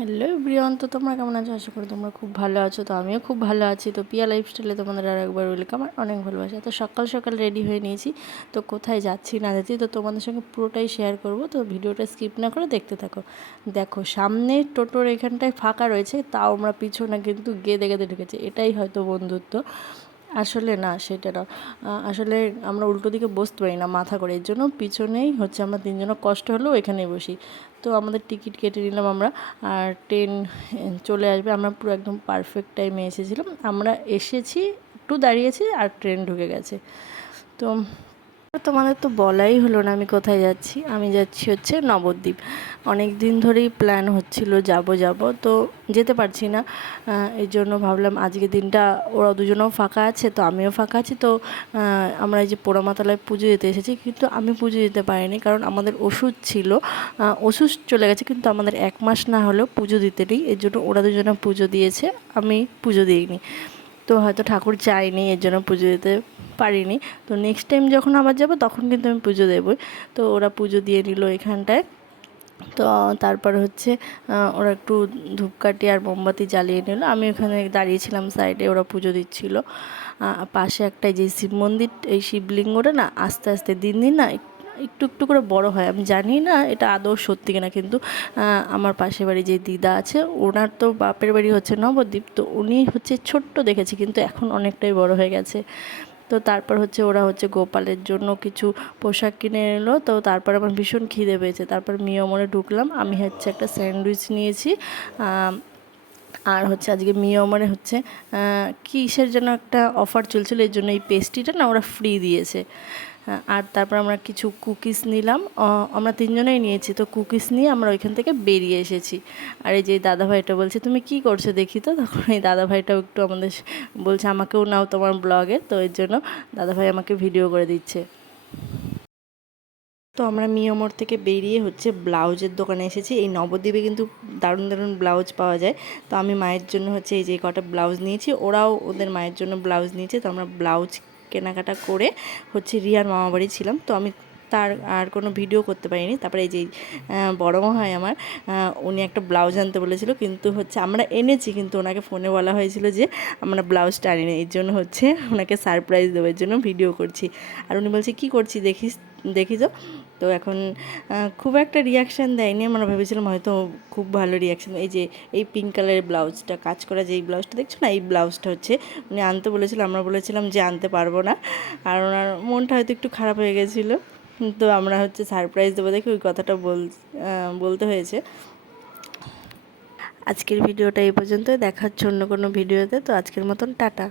Hello Brian তো তোমরা কেমন আছো? আশা করি তোমরা খুব ভালো আছো। তো আমিও খুব ভালো আছি। তো পিয়া লাইফস্টাইলে তোমাদের আর একবার ওয়েলকাম আর অনেক ভালোবাসা। তো সকাল সকাল রেডি হয়ে নিয়েছি। তো কোথায় যাচ্ছি না যাচ্ছি, তো তোমাদের সঙ্গে পুরোটাই শেয়ার করব। তো ভিডিওটা স্কিপ না করে দেখতে থাকো। দেখো, সামনে টোটোর এখানটায় ফাঁকা রয়েছে, তাও আমরা পিছনে কিন্তু গেদে গেদে ঢুকেছি। এটাই হয়তো বন্ধুত্ব। আসলে না, সেটা না। আসলে আমরা উল্টো দিকে বসতে পারি না মাথা করে। এর জন্য পিছনেই হচ্ছে আমরা তিনজনের কষ্ট হলেও এখানেই বসি। তো আমাদের টিকিট কেটে নিলাম আমরা, আর ট্রেন চলে আসবে। আমরা পুরো একদম পারফেক্ট টাইমে এসেছিলাম। আমরা এসেছি, একটু দাঁড়িয়েছি আর ট্রেন ঢুকে গেছে। তো তোমাদের তো বলাই হলো না আমি কোথায় যাচ্ছি। আমি যাচ্ছি হচ্ছে নবদ্বীপ। অনেক দিন ধরেই প্ল্যান হচ্ছিল যাব যাব। তো যেতে পারছি না। এই জন্য ভাবলাম আজকে দিনটা ওরা দুজনেও ফাঁকা আছে, তো আমিও ফাঁকা আছি। তো আমরা এই যে পোড়ামাতলায় পুজো দিতে এসেছি, কিন্তু আমি পুজো দিতে পারিনি কারণ আমাদের ওষুধ ছিল। ওষুধ চলে গেছে, কিন্তু আমাদের এক মাস না হলেও পুজো দিতে নেই। এর জন্য ওরা দুজনে পুজো দিয়েছে, আমি পুজো দিইনি। তো হয়তো ঠাকুর চাইনি এর জন্য পুজো দিতে পারিনি। তো নেক্সট টাইম যখন আবার যাব, তখন কিন্তু আমি পুজো দেবই। তো ওরা পুজো দিয়ে নিল এখানটায়। তো তারপর হচ্ছে ওরা একটু ধূপকাঠি আর মোমবাতি জ্বালিয়ে নিল। আমি ওখানে দাঁড়িয়েছিলাম সাইডে ওরা পুজো দিচ্ছিল। পাশে একটা যে শিব মন্দির, এই শিবলিঙ্গটা না, আস্তে আস্তে দিন দিন না একটু একটু করে বড় হয়। আমি জানি না এটা আদৌ সত্যি কিনা, কিন্তু আমার পাশের বাড়ি যে দিদা আছে, ওনার তো বাপের বাড়ি হচ্ছে নবদ্বীপ, তো উনি হচ্ছে ছোট্ট দেখেছি, কিন্তু এখন অনেকটাই বড় হয়ে গেছে। তো তারপর হচ্ছে ওরা হচ্ছে গোপালের জন্য কিছু পোশাক কিনে এলো, তো তারপর আমার ভীষণ খিদে পেয়েছে। তারপর মিয়মনে ঢুকলাম, আমি হচ্ছে একটা স্যান্ডউইচ নিয়েছি আর হচ্ছে আজকে মিয়মনে হচ্ছে কিসের যেন একটা অফার চলছিল, এর জন্য এই পেস্ট্রিটা না ওরা ফ্রি দিয়েছে। আর তারপর আমরা কিছু কুকিজ নিলাম। আমরা তিনজনেই নিয়েছি, তো কুকিজ নিয়ে আমরা ওইখান থেকে বেরিয়ে এসেছি। আর এই যে দাদাভাইটা বলছে, তুমি কি করছ দেখি তো? তখন এই দাদাভাইটাও একটু আমাদের বলছে, আমাকেও নাও তোমার ব্লগে তো এর জন্য দাদাভাই আমাকে ভিডিও করে দিচ্ছে। তো আমরা মিয়ামোড় থেকে বেরিয়ে হচ্ছে ব্লাউজের দোকানে এসেছি। এই নবদ্বীপে কিন্তু দারুণ দারুণ ব্লাউজ পাওয়া যায়। তো আমি মায়ের জন্য হচ্ছে এই যে কটা ব্লাউজ নিয়েছি, ওরাও ওদের মায়ের জন্য ব্লাউজ নিয়েছে। তো আমরা ব্লাউজ কেনাকাটা করে হচ্ছে রিয়ার মামা বাড়ি ছিলাম। তো আমি তার আর কোনো ভিডিও করতে পারিনি। তারপরে এই যে বড় হয় আমার উনি একটা ব্লাউজ আনতে বলেছিল। কিন্তু হচ্ছে আমরা এনেছি, কিন্তু ওনাকে ফোনে বলা হয়েছিল যে আমরা ব্লাউজটা আনিনি। এর জন্য হচ্ছে ওনাকে সারপ্রাইজ দেবো এর জন্য ভিডিও করছি। আর উনি বলছে, কী করছি? দেখিস, দেখি তো। তো এখন খুব একটা রিয়াকশান দেয়নি। আমরা ভেবেছিলাম হয়তো খুব ভালো রিয়াকশান এই যে, এই পিঙ্ক কালারের ব্লাউজটা, কাজ করা যে এই ব্লাউজটা, দেখছ না? এই ব্লাউজটা হচ্ছে উনি আনতে বলেছিল। আমরা বলেছিলাম যে আনতে পারব না। আর ওনার মনটা হয়তো একটু খারাপ হয়ে গেছিল। তো আমরা হচ্ছে সারপ্রাইজ দেবো। দেখে ওই কথাটা বল বলতে হয়েছে। আজকের ভিডিওটা এই পর্যন্তই। দেখার জন্য কোনো ভিডিওতে। তো আজকের মতন টাটা।